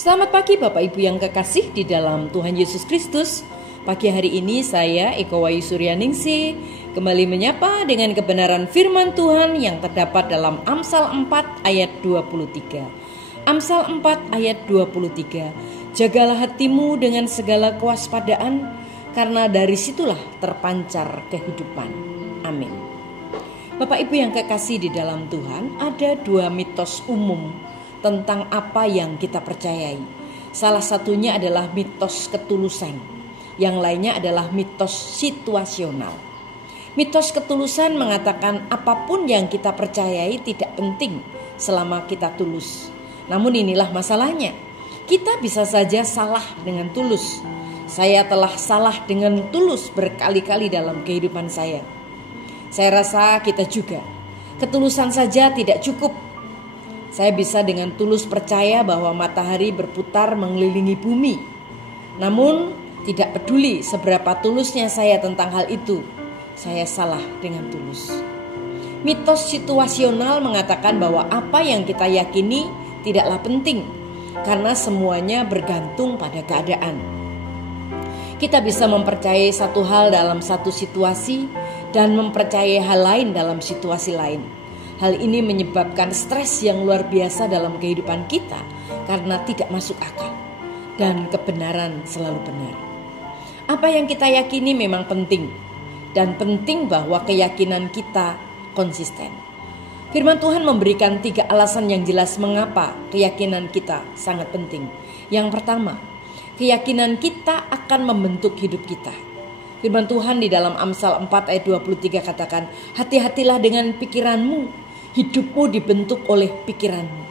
Selamat pagi Bapak Ibu yang kekasih di dalam Tuhan Yesus Kristus. Pagi hari ini saya Eko Wayu Suryaningsih kembali menyapa dengan kebenaran firman Tuhan yang terdapat dalam Amsal 4 ayat 23. Amsal 4 ayat 23. Jagalah hatimu dengan segala kewaspadaan, karena dari situlah terpancar kehidupan. Amin. Bapak Ibu yang kekasih di dalam Tuhan, ada dua mitos umum tentang apa yang kita percayai. Salah satunya adalah mitos ketulusan, yang lainnya adalah mitos situasional. Mitos ketulusan mengatakan apapun yang kita percayai tidak penting selama kita tulus. Namun inilah masalahnya, kita bisa saja salah dengan tulus. Saya telah salah dengan tulus berkali-kali dalam kehidupan saya. Saya rasa kita juga. Ketulusan saja tidak cukup. Saya bisa dengan tulus percaya bahwa matahari berputar mengelilingi bumi. Namun tidak peduli seberapa tulusnya saya tentang hal itu, saya salah dengan tulus. Mitos situasional mengatakan bahwa apa yang kita yakini tidaklah penting, karena semuanya bergantung pada keadaan. Kita bisa mempercayai satu hal dalam satu situasi dan mempercayai hal lain dalam situasi lain. Hal ini menyebabkan stres yang luar biasa dalam kehidupan kita karena tidak masuk akal dan kebenaran selalu benar. Apa yang kita yakini memang penting, dan penting bahwa keyakinan kita konsisten. Firman Tuhan memberikan 3 alasan yang jelas mengapa keyakinan kita sangat penting. Yang pertama, keyakinan kita akan membentuk hidup kita. Firman Tuhan di dalam Amsal 4 ayat 23 katakan, hati-hatilah dengan pikiranmu, hidupmu dibentuk oleh pikiranmu.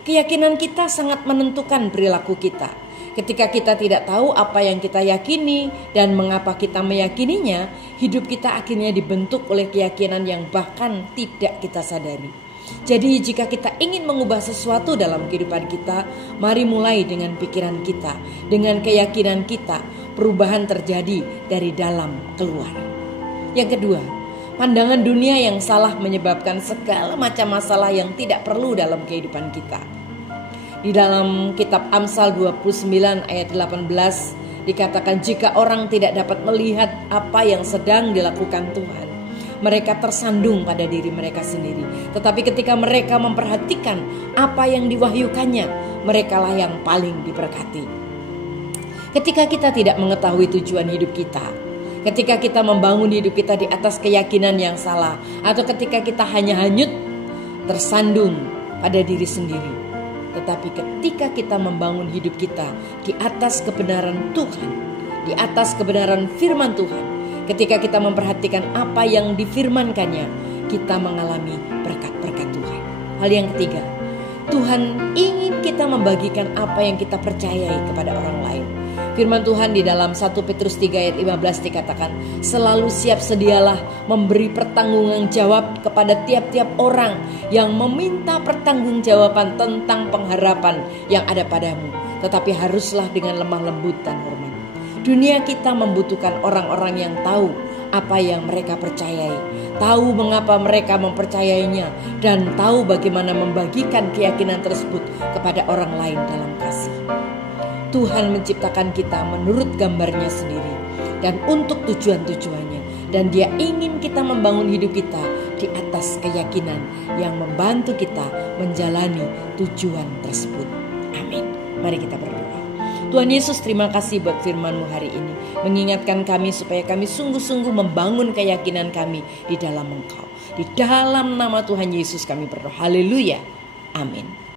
Keyakinan kita sangat menentukan perilaku kita. Ketika kita tidak tahu apa yang kita yakini dan mengapa kita meyakininya, hidup kita akhirnya dibentuk oleh keyakinan yang bahkan tidak kita sadari. Jadi jika kita ingin mengubah sesuatu dalam kehidupan kita, mari mulai dengan pikiran kita, dengan keyakinan kita. Perubahan terjadi dari dalam keluar. Yang kedua, pandangan dunia yang salah menyebabkan segala macam masalah yang tidak perlu dalam kehidupan kita. Di dalam kitab Amsal 29 ayat 18 dikatakan, jika orang tidak dapat melihat apa yang sedang dilakukan Tuhan, mereka tersandung pada diri mereka sendiri. Tetapi ketika mereka memperhatikan apa yang diwahyukannya, merekalah yang paling diberkati. Ketika kita tidak mengetahui tujuan hidup kita, ketika kita membangun hidup kita di atas keyakinan yang salah, atau ketika kita hanya hanyut tersandung pada diri sendiri. Tetapi ketika kita membangun hidup kita di atas kebenaran Tuhan, di atas kebenaran firman Tuhan, ketika kita memperhatikan apa yang difirmankannya, kita mengalami berkat-berkat Tuhan. Hal yang ketiga, Tuhan ingin kita membagikan apa yang kita percayai kepada orang lain. Firman Tuhan di dalam 1 Petrus 3 ayat 15 dikatakan, selalu siap sedialah memberi pertanggungan jawab kepada tiap-tiap orang yang meminta pertanggungjawaban tentang pengharapan yang ada padamu. Tetapi haruslah dengan lemah lembut dan hormat. Dunia kita membutuhkan orang-orang yang tahu apa yang mereka percayai, tahu mengapa mereka mempercayainya, dan tahu bagaimana membagikan keyakinan tersebut kepada orang lain dalam kasih. Tuhan menciptakan kita menurut gambarnya sendiri dan untuk tujuan-tujuannya, dan Dia ingin kita membangun hidup kita di atas keyakinan yang membantu kita menjalani tujuan tersebut. Amin. Mari kita berdoa. Tuhan Yesus, terima kasih buat firman-Mu hari ini, mengingatkan kami supaya kami sungguh-sungguh membangun keyakinan kami di dalam Engkau. Di dalam nama Tuhan Yesus kami berdoa. Haleluya. Amin.